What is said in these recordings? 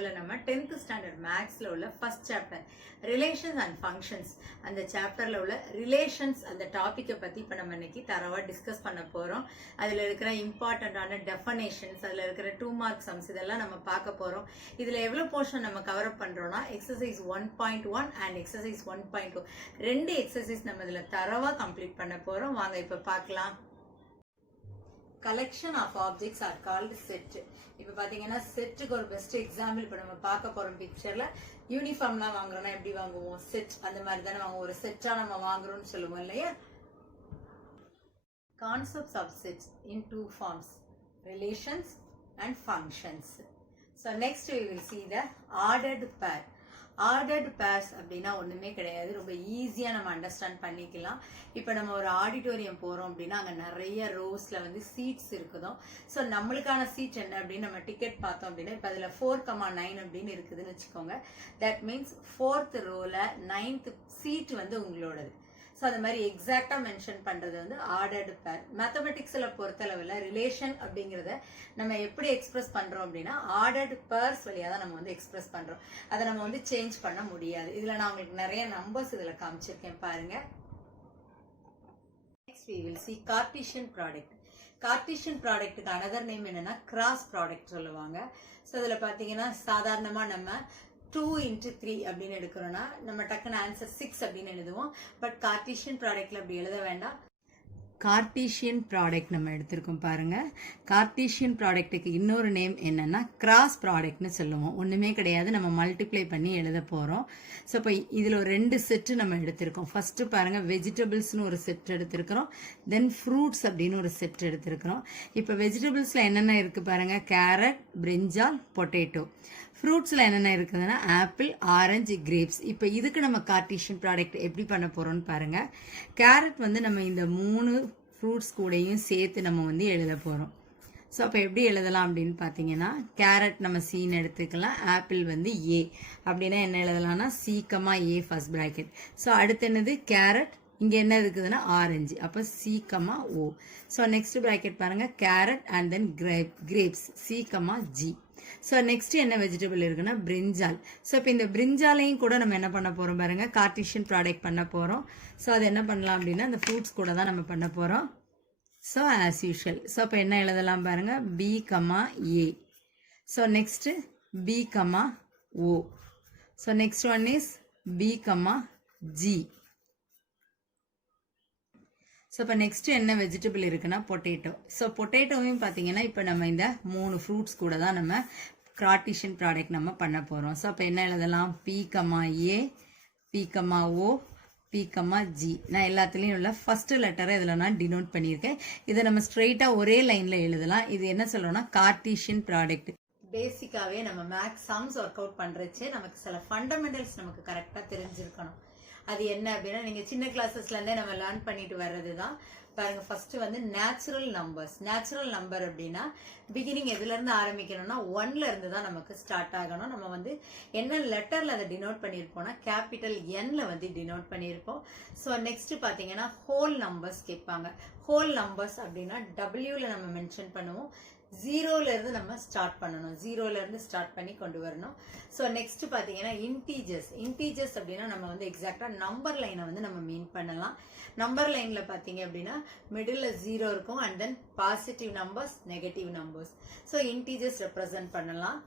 வீடியோவில் நம்ம 10th standard மேக்ஸில் உள்ள first chapter relations and functions அந்த சாப்டரில் உள்ள ரிலேஷன்ஸ் அந்த டாப்பிக்கை பற்றி இப்போ நம்ம இன்னைக்கு தரவாக டிஸ்கஸ் பண்ண போகிறோம். அதில் இருக்கிற இம்பார்ட்டண்ட்டான டெஃபனேஷன்ஸ், அதில் இருக்கிற 2 மார்க் சம்ஸ் இதெல்லாம் நம்ம பார்க்க போகிறோம். இதில் எவ்வளோ போர்ஷன் நம்ம கவர் அப் பண்ணுறோம்னா எக்ஸசைஸ் 1.1 அண்ட் எக்ஸசைஸ் 1.2 2 எக்ஸசைஸ் நம்ம இதில் தரவாக கம்ப்ளீட் பண்ண போகிறோம். வாங்க இப்போ பார்க்கலாம். collection of objects are called set. இப்போ பாத்தீங்கன்னா செட்டுக்கு ஒரு பெஸ்ட் எக்ஸாம்பிள் இப்போ நம்ம பார்க்க போறோம். பிக்சர்ல யூனிஃபார்ம்லாம் வாங்குறோம்னா எப்படி வாங்குவோம்? செட் அந்த மாதிரி தானே வாங்குவோம். ஒரு செட்டா நம்ம வாங்குறோம்னு சொல்லுவோம் இல்லையா? Concepts of sets in 2 forms, relations and functions. So next we will see the ordered pair. Ordered pairs அப்படின்னா ஒன்றுமே கிடையாது, ரொம்ப ஈஸியாக நம்ம அண்டர்ஸ்டாண்ட் பண்ணிக்கலாம். இப்போ நம்ம ஒரு ஆடிட்டோரியம் போகிறோம் அப்படின்னா அங்கே நிறைய ரோஸில் வந்து சீட்ஸ் இருக்குதோ. ஸோ நம்மளுக்கான சீட் என்ன அப்படின்னு நம்ம டிக்கெட் பார்த்தோம் அப்படின்னா இப்போ அதில் 4,9 அப்படின்னு இருக்குதுன்னு வச்சுக்கோங்க. That means 4th ரோவில் 9th seat வந்து உங்களோடது. ஸோ அந்த மாதிரி எக்ஸாக்டாக மென்ஷன் பண்ணுறது வந்து ஆர்டர்டு பேர். மேத்தமெட்டிக்ஸில் பொறுத்தளவில் ரிலேஷன் அப்படிங்கிறத நம்ம எப்படி எக்ஸ்பிரஸ் பண்ணுறோம் அப்படின்னா ஆர்டர்டு பேர்ஸ் வழியாக தான் நம்ம வந்து எக்ஸ்பிரஸ் பண்ணுறோம். அதை நம்ம வந்து சேஞ்ச் பண்ண முடியாது. இதில் நான் உங்களுக்கு நிறைய நம்பர்ஸ் இதில் காமிச்சிருக்கேன் பாருங்க. Next we will see Cartesian product. Cartesian ப்ராடக்ட்டுக்கு அனதர் நேம் என்னன்னா கிராஸ் ப்ராடக்ட் சொல்லுவாங்க. ஸோ இதில் பார்த்தீங்கன்னா சாதாரணமாக நம்ம 2 into 3 அப்படின்னு எடுக்கிறோம்னா நம்ம டக்குன்னு ஆன்சர் 6 அப்படின்னு எழுதுவோம். பட் கார்ட்டீசியன் ப்ராடக்ட்ல அப்படி எழுத வேண்டாம். கார்ட்டீசியன் ப்ராடக்ட் நம்ம எடுத்திருக்கோம் பாருங்க. கார்ட்டீசியன் ப்ராடக்ட்டுக்கு இன்னொரு நேம் என்னன்னா கிராஸ் ப்ராடக்ட்னு சொல்லுவோம். ஒண்ணுமே கிடையாது, நம்ம மல்டிப்ளை பண்ணி எழுத போறோம். ஸோ இப்போ இதுல ஒரு 2 செட்டு நம்ம எடுத்திருக்கோம். ஃபர்ஸ்ட் பாருங்க வெஜிடபிள்ஸ்னு ஒரு செட் எடுத்திருக்கிறோம். தென் ஃப்ரூட்ஸ் அப்படின்னு ஒரு செட் எடுத்திருக்கிறோம். இப்போ வெஜிடபிள்ஸ்ல என்னென்ன இருக்கு பாருங்க, கேரட், பிரிஞ்சால், பொட்டேட்டோ. ஃப்ரூட்ஸில் என்னென்ன இருக்குதுன்னா ஆப்பிள், ஆரஞ்சு, கிரேப்ஸ். இப்போ இதுக்கு நம்ம கார்ட்டீசியன் ப்ராடக்ட் எப்படி பண்ண போகிறோம்னு பாருங்கள். கேரட் வந்து நம்ம இந்த 3 ஃப்ரூட்ஸ் கூடயும் சேர்த்து நம்ம வந்து எழுத போகிறோம். ஸோ அப்போ எப்படி எழுதலாம் அப்படின்னு பார்த்தீங்கன்னா கேரட் நம்ம சீன் எடுத்துக்கலாம், ஆப்பிள் வந்து ஏ அப்படின்னா என்ன எழுதலாம்னா C, A first bracket. So அடுத்து என்னது கேரட், இங்கே என்ன இருக்குதுன்னா ஆரஞ்சு, அப்போ C, O. So next bracket பாருங்கள் carrot and then grapes C, G. So next என்ன வெஜிடபிள் இருக்குன்னா பிரிஞ்சால். ஸோ இப்போ இந்த பிரிஞ்சாலையும் கூட நம்ம என்ன பண்ண போகிறோம் பாருங்க, கார்ட்டீசியன் ப்ராடக்ட் பண்ண போகிறோம். ஸோ அது என்ன பண்ணலாம் அப்படின்னா அந்த ஃப்ரூட்ஸ் கூட தான் நம்ம பண்ண போகிறோம். So as usual. ஸோ இப்போ என்ன எழுதலாம் பாருங்க, B, A. So next B, O. So next one is B, G. So இப்போ நெக்ஸ்ட் என்ன வெஜிடபிள் இருக்குன்னா பொட்டேட்டோ. ஸோ பொட்டேட்டோவையும் பார்த்தீங்கன்னா இப்போ நம்ம இந்த 3 ஃப்ரூட்ஸ் கூட தான் நம்ம கார்ட்டீசியன் ப்ராடக்ட் நம்ம பண்ண போகிறோம். ஸோ அப்போ என்ன எழுதலாம், P, A, P, O, P, G. நான் எல்லாத்துலேயும் உள்ள ஃபர்ஸ்ட் லெட்டரை இதில் நான் டினோட் பண்ணியிருக்கேன். இதை நம்ம ஸ்ட்ரெயிட்டாக ஒரே லைனில் எழுதலாம். இது என்ன சொல்கிறோம்னா கார்ட்டீசியன் ப்ராடக்ட். பேசிக்காகவே நம்ம மேக்ஸ் சம்ஸ் ஒர்க் அவுட் பண்ணுறச்சு நமக்கு சில ஃபண்டமெண்டல்ஸ் நமக்கு கரெக்டாக தெரிஞ்சிருக்கணும். அது என்ன அப்படின்னா நீங்க சின்ன கிளாஸஸ்ல இருந்தே நம்ம லேர்ன் பண்ணிட்டு வர்றதுதான். பாருங்க ஃபர்ஸ்ட் வந்து நேச்சுரல் நம்பர்ஸ். நேச்சுரல் நம்பர் அப்படின்னா பிகினிங் எதுல இருந்து ஆரம்பிக்கணும்னா 1ல இருந்து தான் நமக்கு ஸ்டார்ட் ஆகணும். நம்ம வந்து என்ன லெட்டர்ல அதை டினோட் பண்ணியிருப்போம்னா கேபிட்டல் Nல வந்து டினோட் பண்ணியிருப்போம். ஸோ நெக்ஸ்ட் பாத்தீங்கன்னா ஹோல் நம்பர்ஸ் கேட்பாங்க. ஹோல் நம்பர்ஸ் அப்படின்னா Wல நம்ம மென்ஷன் பண்ணுவோம். 0ல இருந்து நம்ம ஸ்டார்ட் பண்ணணும். 0ல இருந்து ஸ்டார்ட் பண்ணி கொண்டு வரணும். ஸோ நெக்ஸ்ட் பாத்தீங்கன்னா இன்டீஜர்ஸ். இன்டீஜர்ஸ் அப்படின்னா நம்ம வந்து எக்ஸாக்டா நம்பர் லைனை வந்து நம்ம மீன் பண்ணலாம். நம்பர் லைன்ல பாத்தீங்க அப்படின்னா மிடில் 0 இருக்கும் and then positive numbers, negative numbers. So integers represent பண்ணலாம்.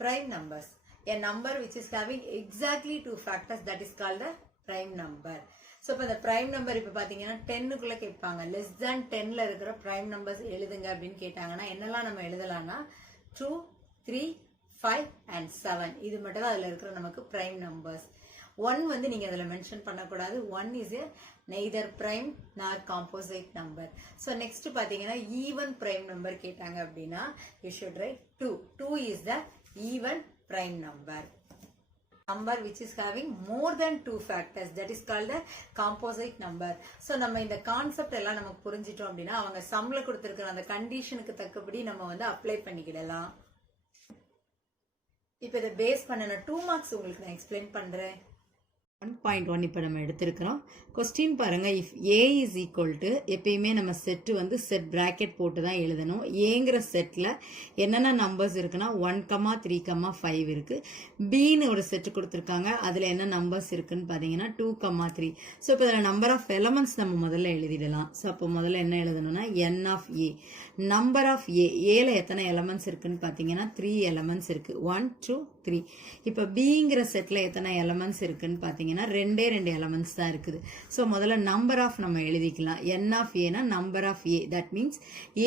prime numbers, a number which is having exactly 2 factors, that is called the prime number. So இப்போ இந்த ப்ரைம் நம்பர் இப்போ பார்த்தீங்கன்னா 10க்குள்ளே கேட்பாங்க. லெஸ் தேன் 10ல இருக்கிற ப்ரைம் நம்பர்ஸ் எழுதுங்க அப்படின்னு கேட்டாங்கன்னா என்னெல்லாம் நம்ம எழுதலாம்னா 2, 3, 5 and 7 இது மட்டும் தான் அதில் இருக்கிற நமக்கு ப்ரைம் நம்பர்ஸ். 1 வந்து நீங்கள் அதில் மென்ஷன் பண்ணக்கூடாது. 1 இஸ் எ நெய்தர் ப்ரைம் நார் காம்போசைட் நம்பர். ஸோ நெக்ஸ்ட் பார்த்தீங்கன்னா ஈவன் ப்ரைம் நம்பர் கேட்டாங்க அப்படின்னா you should right 2. 2 is the even prime number. number which is having more than 2 factors, that is called the composite number. So நம்ம இந்த concept எல்லாம் நமக்கு புரிஞ்சிட்டோம் அப்படின்னா அவங்க சம்ல கொடுத்திருக்கிற அந்த கண்டிஷனுக்கு தக்கபடி நம்ம வந்து அப்ளை பண்ணிக்கிடலாம். இப்போ இதை பேஸ் பண்ணன 2 மார்க்ஸ் உங்களுக்கு நான் எக்ஸ்பிளைன் பண்றேன். 1.1 இப்போ நம்ம எடுத்திருக்கிறோம். கொஸ்டின் பாருங்க, if A is equal to, எப்பயுமே நம்ம செட்டு வந்து செட் பிராக்கெட் போட்டு தான் எழுதணும். ஏங்கிற செட்டில் என்னென்ன நம்பர்ஸ் இருக்குன்னா 1, 3, 5 இருக்கு. பின்னு ஒரு செட்டு கொடுத்துருக்காங்க, அதில் என்ன நம்பர்ஸ் இருக்குன்னு பார்த்தீங்கன்னா 2, 3. ஸோ இப்போ இதில் நம்பர் ஆஃப் எலமெண்ட்ஸ் நம்ம முதல்ல எழுதிடலாம். ஸோ அப்போ முதல்ல என்ன எழுதணும்னா என் ஆஃப் ஏ, நம்பர் ஆஃப் ஏல எத்தனை எலமெண்ட்ஸ் இருக்குன்னு பார்த்தீங்கன்னா 3 எலமெண்ட்ஸ் இருக்கு. 1, 2, 3. இப்போ பிங்கிற செட்டில் எத்தனை எலமெண்ட்ஸ் இருக்குன்னு பார்த்தீங்கன்னா 2 எலமெண்ட்ஸ் தான் இருக்குது. ஸோ முதல்ல நம்பர் ஆஃப் நம்ம எழுதிக்கலாம். என் ஆஃப் ஏனா number of A, that means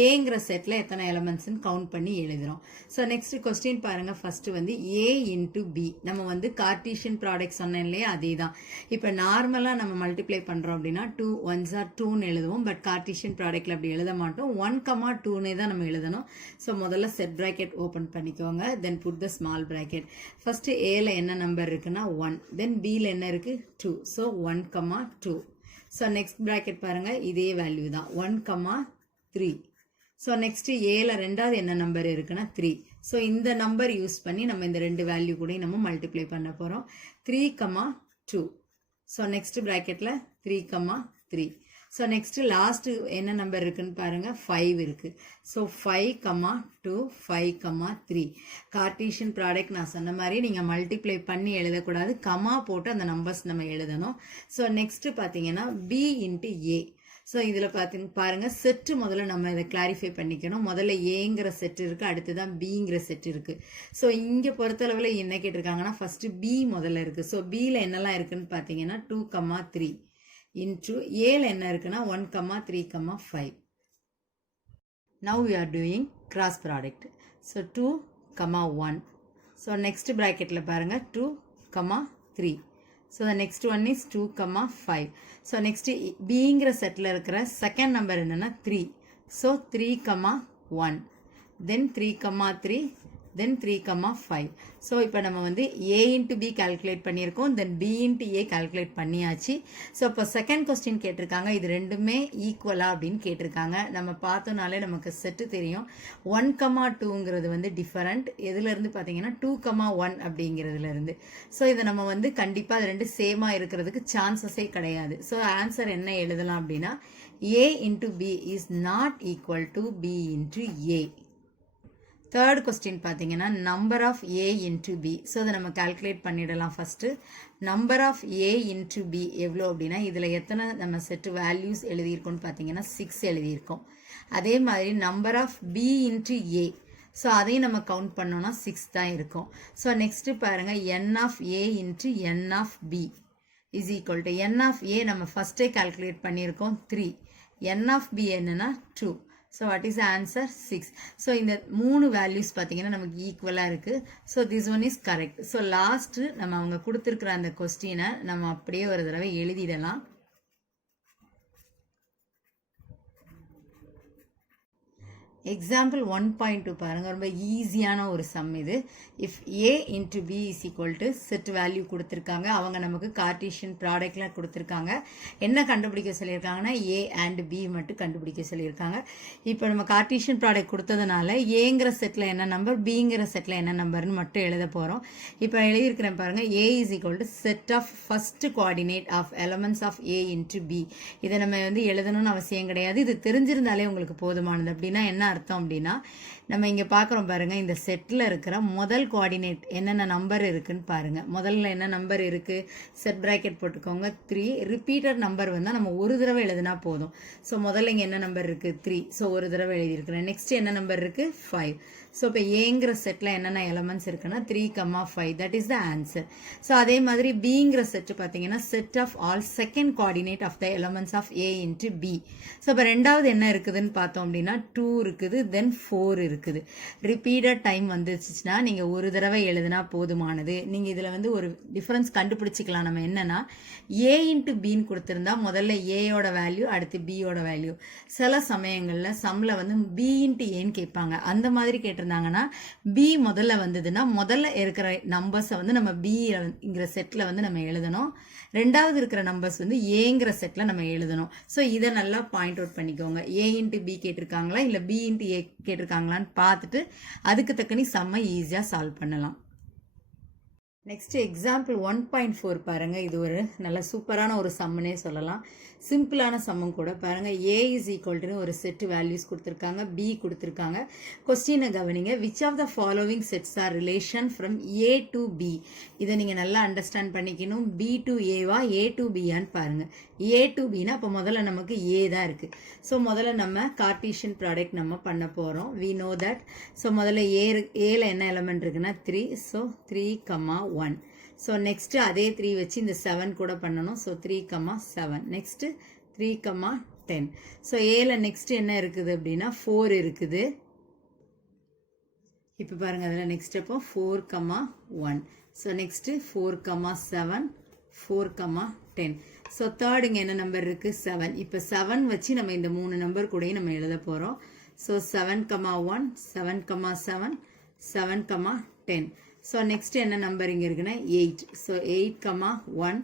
ஏங்கிற செட்டில் எத்தனை எலமெண்ட்ஸ்ன்னு கவுண்ட் பண்ணி எழுதுறோம். ஸோ நெக்ஸ்ட் கொஸ்டின் பாருங்க, ஃபர்ஸ்ட் வந்து ஏ இன்டு பி. நம்ம வந்து கார்டீசியன் ப்ராடக்ட் சொன்னேன் இல்லையா, அதே தான். இப்போ நார்மலாக நம்ம மல்டிப்ளை பண்ணுறோம் அப்படின்னா 2 1s are 2ன்னு எழுதுவோம். பட் கார்டீசியன் ப்ராடக்ட்ல அப்படி எழுத மாட்டோம். 1, 2னே தான் நம்ம எழுதணும். ஸோ முதல்ல செட் பிராக்கெட் ஓப்பன் பண்ணிக்கோங்க, then put the small bracket. First ஏல என்ன நம்பர் இருக்குன்னா 1, தென் பில என்ன இருக்கு 2. ஸோ 1, 2. ஸோ நெக்ஸ்ட் பிராக்கெட் பாருங்க, இதே வேல்யூ தான் 1, 3. ஸோ நெக்ஸ்ட் ஏல ரெண்டாவது என்ன நம்பர் இருக்குன்னா 3. ஸோ இந்த நம்பர் யூஸ் பண்ணி நம்ம இந்த ரெண்டு வேல்யூ கூட நம்ம மல்டிப்ளை பண்ண போறோம். 3, 2. ஸோ நெக்ஸ்ட் பிராக்கெட்ல 3, 3. ஸோ நெக்ஸ்ட் லாஸ்ட் என்ன நம்பர் இருக்குன்னு பாருங்க 5 இருக்கு. ஸோ 5, 2, 5, 3. கார்டீசியன் ப்ராடக்ட் நான் சொன்ன மாதிரி நீங்க மல்டிப்ளை பண்ணி எழுதக்கூடாது, கமா போட்டு அந்த நம்பர்ஸ் நம்ம எழுதணும். ஸோ நெக்ஸ்ட் பாத்தீங்கன்னா பி இன்ட்டு ஏ. ஸோ இதில் பாருங்க செட்டு முதல்ல நம்ம இதை கிளாரிஃபை பண்ணிக்கணும். முதல்ல ஏங்கிற செட் இருக்கு, அடுத்துதான் பிங்கிற செட் இருக்கு. ஸோ இங்கே பொறுத்தளவில் என்ன கேட்டிருக்காங்கன்னா ஃபர்ஸ்ட் பி முதல்ல இருக்கு. ஸோ பியில் என்னெல்லாம் இருக்குன்னு பார்த்தீங்கன்னா 2, 3 இன்ட்டு ஏல என்ன இருக்குன்னா 1, 3, 5. Now we are doing cross product. So 2, 1. So next bracketல பாருங்க 2, 3. So the next one is 2, 5. So next Bங்கிற செட்ல இருக்கிற செகண்ட் நம்பர் என்னன்னா 3. So 3, 1. Then 3, 3. Then 3, 5. ஸோ இப்போ நம்ம வந்து A into B கால்குலேட் பண்ணியிருக்கோம், தென் B into A கால்குலேட் பண்ணியாச்சு. ஸோ இப்போ செகண்ட் கொஸ்டின் கேட்டிருக்காங்க, இது ரெண்டுமே ஈக்குவலா அப்படின்னு கேட்டிருக்காங்க. நம்ம பார்த்தோம்னாலே நமக்கு செட்டு தெரியும். 1, 2ங்கிறது வந்து டிஃபரண்ட் எதுலேருந்து பார்த்தீங்கன்னா 2, 1 அப்படிங்கிறதுல இருந்து. ஸோ இதை நம்ம வந்து கண்டிப்பாக அது ரெண்டு சேமாக இருக்கிறதுக்கு சான்சஸே கிடையாது. ஸோ ஆன்சர் என்ன எழுதலாம் அப்படின்னா A into B is not equal to B into A. Third question பார்த்தீங்கன்னா number of A into B. So அதை நம்ம கால்குலேட் பண்ணிடலாம். First number of A into B எவ்வளோ அப்படின்னா இதில் எத்தனை நம்ம செட்டு வேல்யூஸ் எழுதியிருக்கோம்னு பார்த்தீங்கன்னா 6 எழுதியிருக்கோம். அதே மாதிரி number of B into A, so அதையும் நம்ம கவுண்ட் பண்ணோம்னா 6 தான் இருக்கும். ஸோ நெக்ஸ்ட் பாருங்க N of A into N of B is equal to N of A நம்ம ஃபர்ஸ்டே கால்குலேட் பண்ணியிருக்கோம் 3, என் ஆஃப் பி என்னன்னா 2. So what is answer 6. So இந்த 3 வேல்யூஸ் பார்த்தீங்கன்னா நமக்கு ஈக்குவலாக இருக்குது. So this one is correct. So last நம்ம அவங்க கொடுத்துருக்குற அந்த கொஸ்டினை நம்ம அப்படியே ஒரு தடவை எழுதிடலாம். எக்ஸாம்பிள் 1.2 பாருங்க, ரொம்ப ஈஸியான ஒரு சம் இது. If A into B is equal to set value கொடுத்துருக்காங்க, அவங்க நமக்கு கார்டீசியன் ப்ராடக்ட்ல கொடுத்துருக்காங்க. என்ன கண்டுபிடிக்க சொல்லியிருக்காங்கன்னா ஏ அண்ட் பி மட்டும் கண்டுபிடிக்க சொல்லியிருக்காங்க. இப்போ நம்ம கார்டீசியன் ப்ராடக்ட் கொடுத்ததுனால ஏங்கிற செட்டில் என்ன நம்பர், பிங்கிற செட்டில் என்ன நம்பர்னு மட்டும் எழுத போகிறோம். இப்போ எழுதியிருக்கிறேன் பாருங்க, A is equal to set of first coordinate of elements of A into B. இதை நம்ம வந்து எழுதணும்னு அவசியம் கிடையாது, இது தெரிஞ்சிருந்தாலே உங்களுக்கு போதுமானது. அப்படின்னா என்ன அர்த்தம் அப்படின்னா நம்ம இங்க பார்க்குறோம் பாருங்க, இந்த செட்டில் இருக்கிற முதல் கோஆர்டினேட் என்னென்ன நம்பர் இருக்குன்னு பாருங்க. முதல்ல என்ன நம்பர் இருக்கு, செட் பிராக்கெட் போட்டுக்கோங்க 3. ரிப்பீட்டட் நம்பர் வந்தால் நம்ம ஒரு தடவை எழுதினா போதும். ஸோ முதல்ல இங்கே என்ன நம்பர் இருக்கு 3, ஸோ ஒரு தடவை எழுதியிருக்கிறேன். நெக்ஸ்ட் என்ன நம்பர் இருக்கு 5. ஸோ இப்போ ஏங்கிற செட்டில் என்னென்ன எலமெண்ட்ஸ் இருக்குன்னா 3, 5. That is the answer. So அதே மாதிரி பிங்கிற செட்டு பார்த்தீங்கன்னா set of all second coordinate of the elements of A into B. So இப்போ ரெண்டாவது என்ன இருக்குதுன்னு பார்த்தோம் அப்படின்னா 2 இருக்குது, தென் 4 இருக்குது. ரிப்பீட்டட் டைம் வந்துச்சுன்னா நீங்கள் ஒரு தடவை எழுதினா போதுமானது. நீங்கள் இதில் வந்து ஒரு டிஃபரன்ஸ் கண்டுபிடிச்சிக்கலாம். நம்ம என்னன்னா ஏ இன்ட்டு பின்னு கொடுத்துருந்தா முதல்ல ஏயோட வேல்யூ, அடுத்து பியோட வேல்யூ. சில சமயங்களில் சம்மில் வந்து பி இன்ட்டு ஏன்னு கேட்பாங்க. அந்த மாதிரி கேட்டிருந்தாங்கன்னா பி முதல்ல வந்ததுன்னா முதல்ல இருக்கிற நம்பர்ஸை வந்து நம்ம பிங்கிற செட்டில் வந்து நம்ம எழுதணும். ரெண்டாவது இருக்கிற நம்பர்ஸ் வந்து ஏங்கிற செட்டில் நம்ம எழுதணும். ஸோ இதை நல்லா பாயிண்ட் அவுட் பண்ணிக்கோங்க. ஏ இன்ட்டு பி கேட்டிருக்காங்களா இல்லை பி இன்ட்டு ஏ கேட்டிருக்காங்களான்னு பார்த்துட்டு அதுக்கு தக்கனி சம்மை ஈஸியாக சால்வ் பண்ணலாம். நெக்ஸ்ட் எக்ஸாம்பிள் 1.4 பாருங்க. இது ஒரு நல்ல சூப்பரான ஒரு சம்முனே சொல்லலாம். சிம்பிளான சம்மும் கூட பாருங்க. A இஸ் ஈக்குவல்டுன்னு ஒரு செட் வேல்யூஸ் கொடுத்துருக்காங்க, B கொடுத்துருக்காங்க. கொஸ்டினை கவனிங்க. Which of the following sets are relation from A to B? இதை நீங்கள் நல்லா அண்டர்ஸ்டாண்ட் பண்ணிக்கணும். B டு ஏவா, A டு பியான்னு பாருங்க. A டு பின்னா அப்போ முதல்ல நமக்கு A தான் இருக்கு. ஸோ முதல்ல நம்ம கார்டீஷியன் ப்ராடக்ட் நம்ம பண்ண போகிறோம். We know that. ஸோ முதல்ல ஏல என்ன எலமெண்ட் இருக்குன்னா 3. ஸோ 3,1. ஸோ நெக்ஸ்ட்டு அதே 3 வச்சு இந்த 7 கூட பண்ணணும். ஸோ 3,7. நெக்ஸ்ட்டு 3,10. ஸோ ஏல நெக்ஸ்ட் என்ன இருக்குது அப்படின்னா 4 இருக்குது. இப்போ பாருங்க அதில் நெக்ஸ்ட் அப்போ 4,1. So next 4,7, 4,10. ஸோ தேர்டுங்க என்ன நம்பர் இருக்குது 7. இப்போ 7 வச்சு நம்ம இந்த 3 நம்பர் கூடயும் நம்ம எழுத போகிறோம். ஸோ 7,1, 7,7, 7,10. ஸோ நெக்ஸ்ட் என்ன நம்பர் இங்கே இருக்குன்னா 8. So 8,1,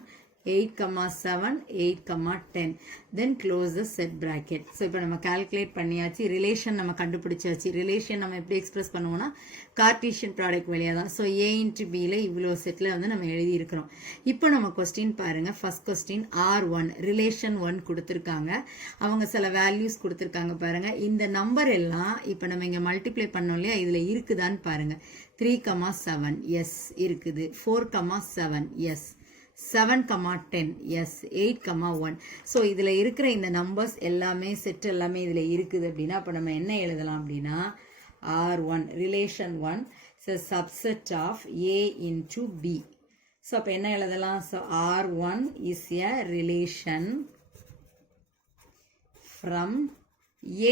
8,7, 8,10. Then close the set bracket. So இப்போ நம்ம கால்குலேட் பண்ணியாச்சு. ரிலேஷன் நம்ம கண்டுபிடிச்சாச்சு. ரிலேஷன் நம்ம எப்படி எக்ஸ்பிரஸ் பண்ணுவோம்னா கார்டீஷியன் ப்ராடக்ட் வழியாக தான். ஸோ A இன்ட்டு பியில் இவ்வளோ செட்டில் வந்து நம்ம எழுதியிருக்கிறோம். இப்போ நம்ம கொஸ்டின் பாருங்கள். ஃபர்ஸ்ட் கொஸ்டின் R1 ரிலேஷன் 1 கொடுத்துருக்காங்க. அவங்க சில வேல்யூஸ் கொடுத்துருக்காங்க பாருங்கள். இந்த நம்பர் எல்லாம் இப்போ நம்ம இங்கே மல்டிப்ளை பண்ணோம் இல்லையா, இதில் இருக்குதான்னு பாருங்கள். 3,7 எஸ் இருக்குது. 4,7 எஸ். 7,10 எஸ். 8,1. ஸோ இதில் இருக்கிற இந்த நம்பர்ஸ் எல்லாமே செட் எல்லாமே இதில் இருக்குது அப்படின்னா அப்போ நம்ம என்ன எழுதலாம் அப்படின்னா R1 relation 1 is a subset of A into B. So அப்போ என்ன எழுதலாம்? So R1 is a relation from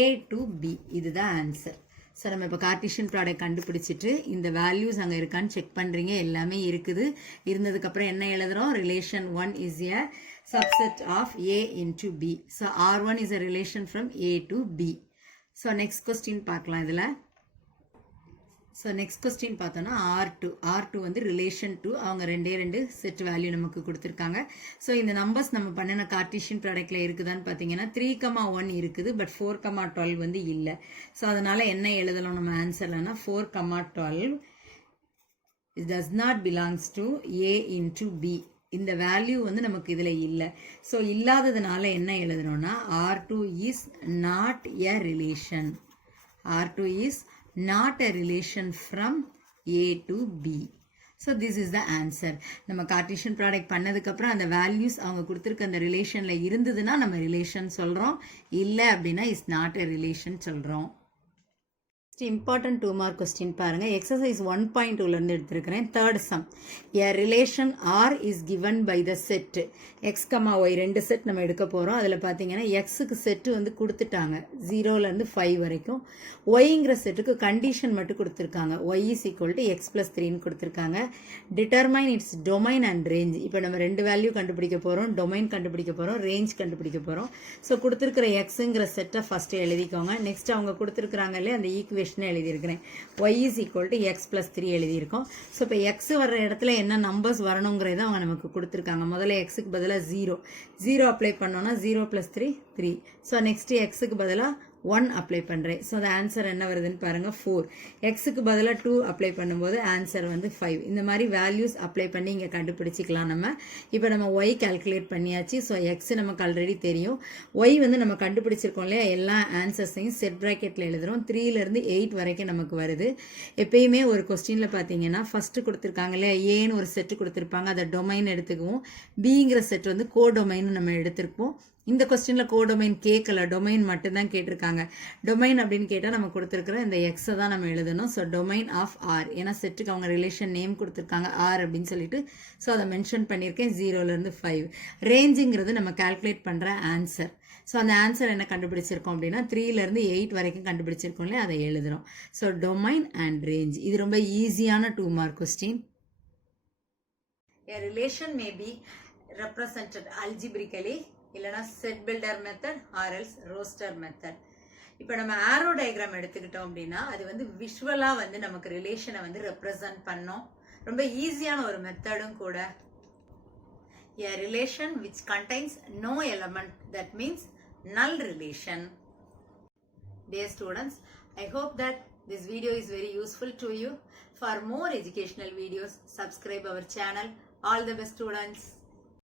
A to B. இதுதான் ஆன்சர். ஸோ நம்ம இப்போ கார்டீஷியன் ப்ராடக்ட் கண்டுபிடிச்சிட்டு இந்த வேல்யூஸ் அங்கே இருக்கான்னு செக் பண்ணுறீங்க. எல்லாமே இருக்குது. இருந்ததுக்கப்புறம் என்ன எழுதுகிறோம்? Relation 1 is a subset of A into B. So R1 is a relation from A to B. So next question பார்க்கலாம் இதில். ஸோ நெக்ஸ்ட் கொஸ்டின் பார்த்தோன்னா R2 வந்து ரிலேஷன் 2. அவங்க ரெண்டு செட் வேல்யூ நமக்கு கொடுத்துருக்காங்க. ஸோ இந்த நம்பர்ஸ் நம்ம பண்ணின கார்டீஷியன் ப்ராடக்டில் இருக்குதான்னு பார்த்தீங்கன்னா 3,1 இருக்குது. பட் 4,12 வந்து இல்லை. ஸோ அதனால் என்ன எழுதலாம் நம்ம ஆன்சர்லன்னா 4,12 it does not belongs to A into B. இந்த வேல்யூ வந்து நமக்கு இதில் இல்லை. ஸோ இல்லாததுனால என்ன எழுதுறோம்னா R2 is not a relation. R2 is not a relation from A to B. So this is the answer. நம்ம கார்டீஷியன் ப்ராடக்ட் பண்ணதுக்கப்புறம் அந்த வேல்யூஸ் அவங்க கொடுத்துருக்க அந்த ரிலேஷனில் இருந்ததுன்னா நம்ம ரிலேஷன் சொல்கிறோம். இல்லை அப்படின்னா இஸ் நாட் எ ரிலேஷன் சொல்கிறோம். இம்பார்ட்டன்ட் 2 மார்க் கொஸ்டின் பாருங்க. எக்ஸசைஸ் 1.2லேருந்து எடுத்திருக்கிறேன். Third sum. A relation R is given by the set x comma y. 2 set நம்ம எடுக்க போகிறோம். அதில் பார்த்தீங்கன்னா எக்ஸுக்கு செட்டு வந்து கொடுத்துட்டாங்க 0லேருந்து 5 வரைக்கும். ஒய்ங்கிற செட்டுக்கு கண்டிஷன் மட்டும் கொடுத்துருக்காங்க. Y is equal to X plus 3ன்னு கொடுத்துருக்காங்க. Determine its domain and range. இப்போ நம்ம 2 வேல்யூ கண்டுபிடிக்க போகிறோம். டொமைன் கண்டுபிடிக்க போகிறோம், ரேஞ்ச் கண்டுபிடிக்க போகிறோம். ஸோ கொடுத்துருக்கிற எக்ஸுங்கிற செட்டை ஃபஸ்ட்டு எழுதிக்கோங்க. நெக்ஸ்ட் அவங்க கொடுத்துருக்குறாங்க இல்லையா அந்த ஈக்குவேஷன் எழுதியிருக்கிறேன். y is equal to x plus 3 எழுதியிருக்கோம். ஸோ இப்போ எக்ஸ் வர்ற இடத்துல என்ன நம்பர்ஸ் வரணுங்கிறத அவங்க நமக்கு கொடுத்துருக்காங்க. முதல்ல எக்ஸுக்கு பதிலாக 0 அப்ளை பண்ணோன்னா 0 + 3 3. ஸோ நெக்ஸ்ட் எக்ஸுக்கு பதிலாக 1 அப்ளை பண்ணுறேன். ஸோ அந்த ஆன்சர் என்ன வருதுன்னு பாருங்கள் 4. எக்ஸுக்கு பதிலாக 2 அப்ளை பண்ணும்போது ஆன்சர் வந்து 5. இந்த மாதிரி வேல்யூஸ் அப்ளை பண்ணி இங்கே கண்டுபிடிச்சிக்கலாம் நம்ம. இப்போ நம்ம ஒய் கால்குலேட் பண்ணியாச்சு. ஸோ எக்ஸ் நமக்கு ஆல்ரெடி தெரியும். ஒய் வந்து நம்ம கண்டுபிடிச்சிருக்கோம் இல்லையா, எல்லா ஆன்சர்ஸையும் செட் ப்ராக்கெட்டில் எழுதுகிறோம். 3லேருந்து 8 வரைக்கும் நமக்கு வருது. எப்பயுமே ஒரு கொஸ்டினில் பார்த்தீங்கன்னா ஃபஸ்ட்டு கொடுத்துருக்காங்க இல்லையா, ஏன்னு ஒரு செட்டு கொடுத்துருப்பாங்க, அதை டொமைன் எடுத்துக்குவோம். பிங்கிற செட் வந்து கோ டொமைன் நம்ம எடுத்துருப்போம். இந்த கொஸ்டினில் கோடொமைன் கேட்கல, டொமைன் மட்டும்தான் கேட்டிருக்காங்க. டொமைன் அப்படின்னு கேட்டால் நம்ம கொடுத்துருக்குற இந்த எக்ஸை தான் நம்ம எழுதணும். ஸோ டொமைன் ஆஃப் ஆர், ஏன்னா செட்டுக்கு அவங்க ரிலேஷன் நேம் கொடுத்துருக்காங்க ஆர் அப்படின்னு சொல்லிட்டு. ஸோ அதை மென்ஷன் பண்ணியிருக்கேன் 0லேருந்து 5. ரேஞ்சுங்கிறது நம்ம கால்குலேட் பண்ணுற ஆன்சர். ஸோ அந்த ஆன்சர் என்ன கண்டுபிடிச்சிருக்கோம் அப்படின்னா 3லேருந்து 8 வரைக்கும் கண்டுபிடிச்சிருக்கோம் இல்லையா, அதை எழுதுகிறோம். So domain and range. இது ரொம்ப ஈஸியான 2 mark question. A relation may be represented algebraically, இல்லைனா set builder method or else roster method. இப்போ நம்ம ஆரோ டயக்ராம் எடுத்துக்கிட்டோம் அப்படின்னா அது வந்து விஷுவலாக வந்து நமக்கு ரிலேஷனை வந்து ரெப்ரசன்ட் பண்ணோம். ரொம்ப ஈஸியான ஒரு மெத்தடும் கூட. A relation which contains no element, that means null relation. Dear students, I hope that This video is very useful to you. For more educational videos, subscribe our channel. All the best, students.